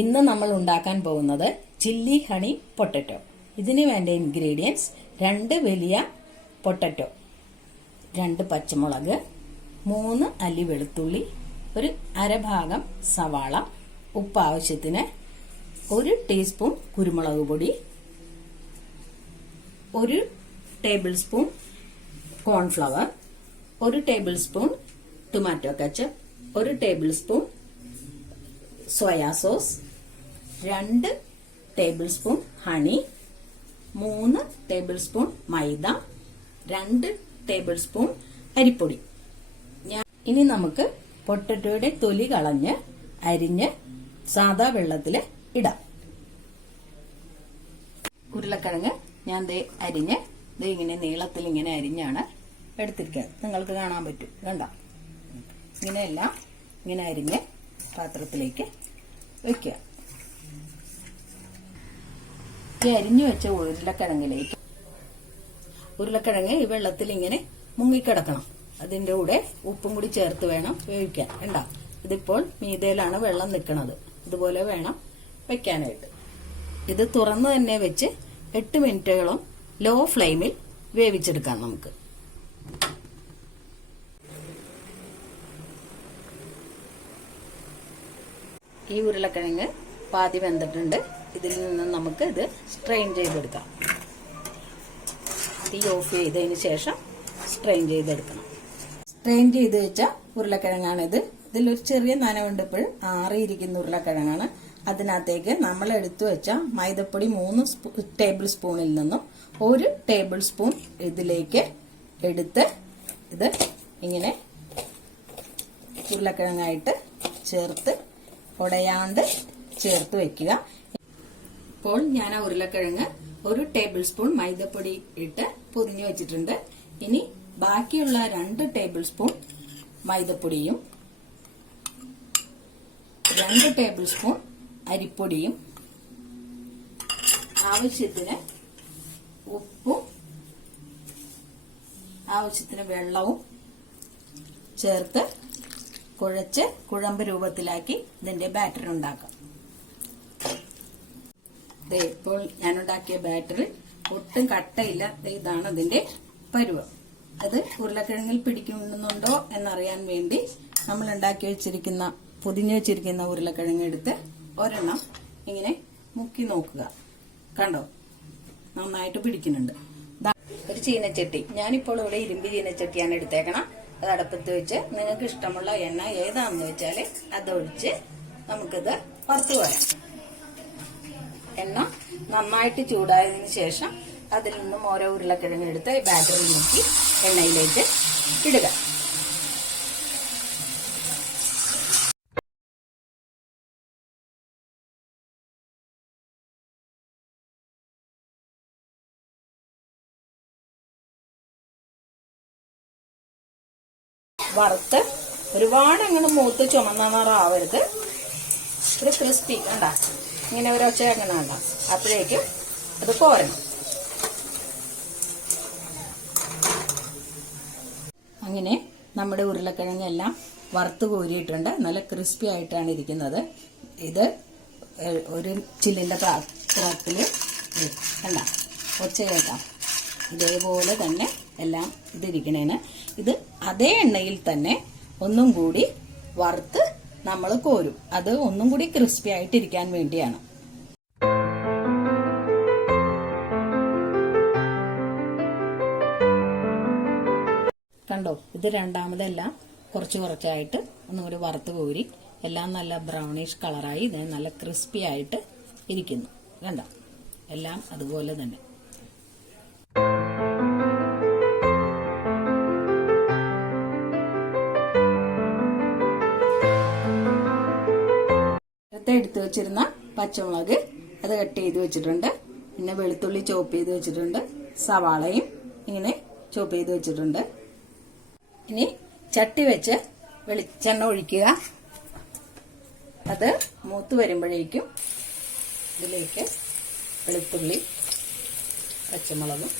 ഇന്ന് നമ്മൾ ഉണ്ടാക്കാൻ പോകുന്നത് ചില്ലി ഹണി പൊട്ടറ്റോ. ഇതിന് വേണ്ട ഇൻഗ്രീഡിയൻസ് 2 വലിയ പൊട്ടറ്റോ, 2 പച്ചമുളക്, 3 അല്ലി വെളുത്തുള്ളി, ഒരു അരഭാഗം സവാള, ഉപ്പ് ആവശ്യത്തിന്, 1 ടീസ്പൂൺ കുരുമുളക് പൊടി, 1 tablespoon cornflour, 1 tablespoon tomato ketchup, 1 tablespoon soya sauce, 2 tablespoon honey, 3 tablespoon maida, 2 tablespoon അരിപ്പൊടി. ഇനി നമുക്ക് പൊട്ടറ്റോയുടെ തൊലി കളഞ്ഞ് അരിഞ്ഞ് സാദാ വെള്ളത്തില് ഇടാം. ഉരുളക്കിഴങ്ങ് ഞാൻ അരിഞ്ഞ് ഇങ്ങനെ നീളത്തിൽ ഇങ്ങനെ അരിഞ്ഞാണ് എടുത്തിരിക്കുന്നത്. നിങ്ങൾക്ക് കാണാൻ പറ്റും, കണ്ട ഇങ്ങനെയെല്ലാം ഇങ്ങനെ അരിഞ്ഞ് പാത്രത്തിലേക്ക് വെക്കുക. ഈ അരിഞ്ഞു വെച്ച ഉരുളക്കിഴങ്ങ് ഈ വെള്ളത്തിൽ ഇങ്ങനെ മുങ്ങിക്കിടക്കണം. അതിന്റെ കൂടെ ഉപ്പും കൂടി ചേർത്ത് വേണം വേവിക്കാൻ. കണ്ടോ, ഇതിപ്പോൾ മീതയിലാണ് വെള്ളം നിൽക്കുന്നത്. ഇതുപോലെ വേണം വെക്കാനായിട്ട്. ഇത് തുറന്ന് തന്നെ വെച്ച് 8 മിനിറ്റോളം ലോ ഫ്ലെയിമിൽ വേവിച്ചെടുക്കാം നമുക്ക്. ഈ ഉരുളക്കിഴങ്ങ് പാതി വെന്തിട്ടുണ്ട്. ഇതിൽ നിന്ന് നമുക്ക് ഇത് സ്ട്രെയിൻ ചെയ്തെടുക്കാം. തീ ഓഫ് ചെയ്തതിന് ശേഷം സ്ട്രെയിൻ ചെയ്തെടുക്കണം. സ്ട്രെയിൻ ചെയ്ത് വെച്ച ഉരുളക്കിഴങ്ങാണിത്. ഇതിലൊരു ചെറിയ നനവുണ്ട്. ഇപ്പോഴും ആറിയിരിക്കുന്ന ഉരുളക്കിഴങ്ങാണ്. അതിനകത്തേക്ക് നമ്മൾ എടുത്തു വെച്ച മൈദപ്പൊടി 3 ടേബിൾ സ്പൂണിൽ നിന്നും 1 ടേബിൾ സ്പൂൺ ഇതിലേക്ക് എടുത്ത് ഇത് ഇങ്ങനെ ഉരുളക്കിഴങ്ങായിട്ട് ചേർത്ത് ഉടയാണ്ട് ചേർത്ത് വെക്കുക. ഇപ്പോൾ ഞാൻ ആ ഉരുളക്കിഴങ്ങ് 1 ടേബിൾ സ്പൂൺ മൈദപ്പൊടി ഇട്ട് പൊതിഞ്ഞു വെച്ചിട്ടുണ്ട്. ഇനി ബാക്കിയുള്ള 2 ടേബിൾ സ്പൂൺ മൈദപ്പൊടിയും 2 ടേബിൾ സ്പൂൺ അരിപ്പൊടിയും ആവശ്യത്തിന് ഉപ്പും ആവശ്യത്തിന് വെള്ളവും ചേർത്ത് കുഴച്ച് കുഴമ്പ് രൂപത്തിലാക്കി ഇതിന്റെ ബാറ്റർ ഉണ്ടാക്കാം. ഇപ്പോൾ ഞാനുണ്ടാക്കിയ ബാറ്ററിൽ ഒട്ടും കട്ടയില്ല. ഇതാണ് ഇതിന്റെ പരുവം. അത് ഉരുളക്കിഴങ്ങിൽ പിടിക്കുന്നുണ്ടോ എന്നറിയാൻ വേണ്ടി നമ്മൾ ഉണ്ടാക്കി വെച്ചിരിക്കുന്ന പൊതിഞ്ഞു വെച്ചിരിക്കുന്ന ഉരുളക്കിഴങ്ങ് എടുത്ത് ഒരെണ്ണം ഇങ്ങനെ മുക്കി നോക്കുക. കണ്ടോ, നന്നായിട്ട് പിടിക്കുന്നുണ്ട്. ഒരു ചീനച്ചട്ടി, ഞാനിപ്പോൾ ഇവിടെ ഇരുമ്പ് ചീനച്ചട്ടിയാണ് എടുത്തേക്കണം. അത് അടുപ്പത്ത് വെച്ച് നിങ്ങൾക്ക് ഇഷ്ടമുള്ള എണ്ണ ഏതാണെന്ന് വെച്ചാല് അതൊഴിച്ച് നമുക്കിത് വറുത്ത് വരാം. എണ്ണ നന്നായിട്ട് ചൂടായതിനു ശേഷം അതിൽ നിന്നും ഓരോ ഉരുളക്കിഴങ്ങ് എടുത്ത് ബാറ്ററിൽ മുക്കി എണ്ണയിലേക്ക് ഇടുക. വറുത്ത് ഒരുപാട് അങ്ങനെ മൂത്ത് ചുമന്ന നിറാവരുത്. ഒരു ക്രിസ്പി കണ്ട ഇങ്ങനെ ഒരു ഒച്ച അങ്ങനെ കണ്ട അപ്പോഴേക്കും അത് കോരണം. അങ്ങനെ നമ്മുടെ ഉരുളക്കിഴങ്ങെല്ലാം വറുത്ത് കോരിയിട്ടുണ്ട്. നല്ല ക്രിസ്പി ആയിട്ടാണ് ഇരിക്കുന്നത്. ഇത് ഒരു ചില്ലിന്റെ പാത്രത്തില് കണ്ട ഒച്ച കേൾക്കാം. ഇതേപോലെ തന്നെ എല്ലാം ഇതിരിക്കണേന് ഇത് അതേ എണ്ണയിൽ തന്നെ ഒന്നും കൂടി വറുത്ത് നമ്മൾ കോരും. അത് ഒന്നും കൂടി ക്രിസ്പി ആയിട്ടിരിക്കാൻ വേണ്ടിയാണ്. കണ്ടോ, ഇത് രണ്ടാമതെല്ലാം കുറച്ചായിട്ട് ഒന്നുകൂടി വറുത്ത് കോരി എല്ലാം നല്ല ബ്രൗണിഷ് കളറായി നല്ല ക്രിസ്പി ആയിട്ട് ഇരിക്കുന്നു. കണ്ടോ, എല്ലാം അതുപോലെ തന്നെ. എടുത്തു വെച്ചിരുന്ന പച്ചമുളക് അത് കട്ട് ചെയ്ത് വെച്ചിട്ടുണ്ട്. പിന്നെ വെളുത്തുള്ളി ചോപ്പ് ചെയ്ത് വെച്ചിട്ടുണ്ട്. സവാളയും ഇങ്ങനെ ചോപ്പ് ചെയ്ത് വെച്ചിട്ടുണ്ട്. ഇനി ചട്ടി വെച്ച് വെളിച്ചെണ്ണ ഒഴിക്കുക. അത് മൂത്ത് വരുമ്പോഴേക്കും ഇതിലേക്ക് വെളുത്തുള്ളി പച്ചമുളകും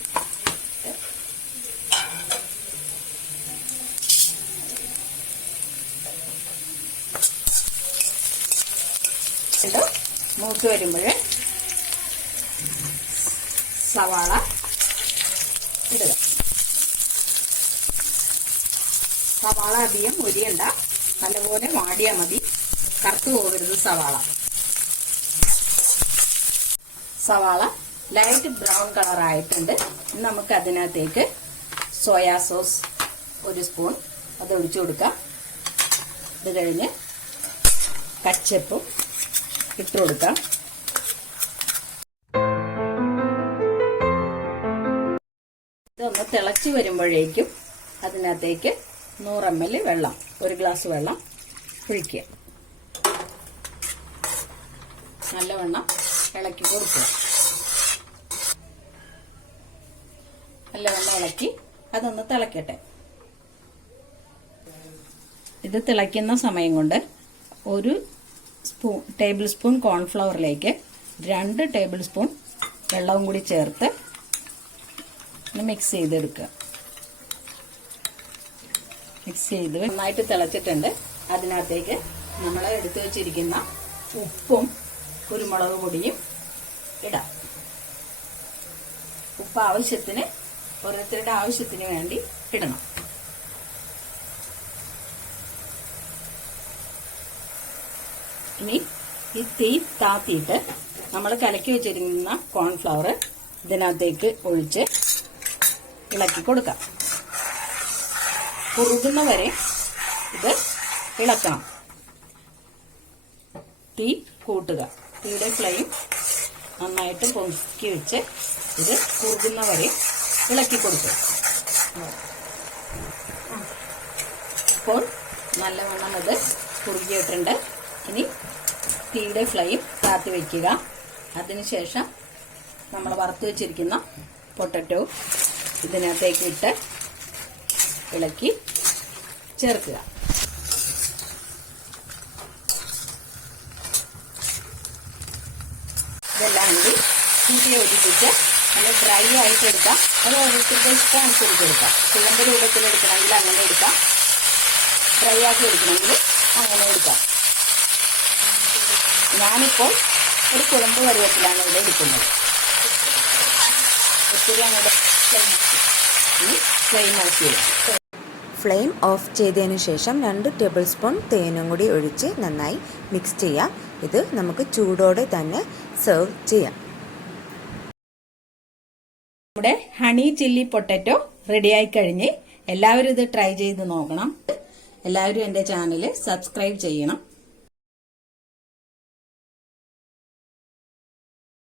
മൂത്ത് വരുമ്പോൾ സവാള ഇടുക. സവാള അധികം മുരിയണ്ട, നല്ലപോലെ വാടിയാൽ മതി, കറുത്തു പോകരുത് സവാള. സവാള ലൈറ്റ് ബ്രൗൺ കളർ ആയിട്ടുണ്ട്. ഇനി നമുക്ക് അതിനകത്തേക്ക് സോയാ സോസ് 1 സ്പൂൺ അത് ഒഴിച്ചു കൊടുക്കാം. ഇത് കഴിഞ്ഞ് കച്ചപ്പും ഇട്ട് കൊടുക്കാം. ഇതൊന്ന് തിളച്ച് വരുമ്പോഴേക്കും അതിനകത്തേക്ക് 100 ml വെള്ളം, 1 ഗ്ലാസ് വെള്ളം ഒഴിക്കുക. നല്ലവണ്ണം ഇളക്കി കൊടുക്കുക. നല്ലവണ്ണം ഇളക്കി അതൊന്ന് തിളക്കട്ടെ. ഇത് തിളയ്ക്കുന്ന സമയം കൊണ്ട് 1 ടേബിൾ സ്പൂൺ കോൺഫ്ലവറിലേക്ക് 2 ടേബിൾ സ്പൂൺ വെള്ളവും കൂടി ചേർത്ത് മിക്സ് ചെയ്തെടുക്കുക. മിക്സ് ചെയ്ത് നന്നായിട്ട് തിളച്ചിട്ടുണ്ട്. അതിനകത്തേക്ക് നമ്മൾ എടുത്തു വെച്ചിരിക്കുന്ന ഉപ്പും കുരുമുളക് പൊടിയും ഇടാം. ഉപ്പ് ആവശ്യത്തിന്, ഓരോരുത്തരുടെ ആവശ്യത്തിന് വേണ്ടി ഇടണം. ഇനി ഈ തീ താത്തിയിട്ട് നമ്മൾ കലക്കി വെച്ചിരിക്കുന്ന കോൺഫ്ലവർ ഇതിനകത്തേക്ക് ഒഴിച്ച് ഇളക്കി കൊടുക്കാം. കുറുകുന്ന വരെ ഇത് ഇളക്കണം. തീ കൂട്ടുക. തീയുടെ ഫ്ലെയിം നന്നായിട്ട് പൊക്കി വെച്ച് ഇത് കുറുകുന്ന വരെ ഇളക്കി കൊടുക്കുക. ഇപ്പോൾ നല്ലവണ്ണം ഇത് കുറുകിയിട്ടുണ്ട്. ഇനി തീയുടെ ഫ്ലെയിം താത്തി വയ്ക്കുക. അതിനുശേഷം നമ്മൾ വറുത്ത് വെച്ചിരിക്കുന്ന പൊട്ടറ്റോ ഇതിനകത്തേക്ക് ഇട്ട് ഇളക്കി ചേർക്കുക. ഇതെല്ലാം കൂടി കൂട്ടി യോജിപ്പിച്ച് നല്ല ഡ്രൈ ആയിട്ട് എടുക്കാം. അത് ഓരോരുത്തരുടെ ഇഷ്ടാനുസരിച്ച് എടുക്കാം. കുഴമ്പ് രൂപത്തിൽ എടുക്കണമെങ്കിൽ അങ്ങനെ എടുക്കാം, ഡ്രൈ ആക്കി എടുക്കണമെങ്കിൽ അങ്ങനെ എടുക്കാം. ഞാനിപ്പോൾ ഒരു കുഴമ്പ് പരുവത്തിലാണ് ഇവിടെ എടുക്കുന്നത്. ഒത്തിരി അങ്ങോട്ട് ഫ്ലെയിം ഓഫ് ചെയ്യാം. ഫ്ലെയിം ഓഫ് ചെയ്തതിന് ശേഷം 2 ടേബിൾ സ്പൂൺ തേനും കൂടി ഒഴിച്ച് നന്നായി മിക്സ് ചെയ്യാം. ഇത് നമുക്ക് ചൂടോടെ തന്നെ സെർവ് ചെയ്യാം. നമ്മുടെ ഹണി ചില്ലി പൊട്ടറ്റോ റെഡിയായി കഴിഞ്ഞ് എല്ലാവരും ഇത് ട്രൈ ചെയ്ത് നോക്കണം. എല്ലാവരും എൻ്റെ ചാനൽ സബ്സ്ക്രൈബ് ചെയ്യണം.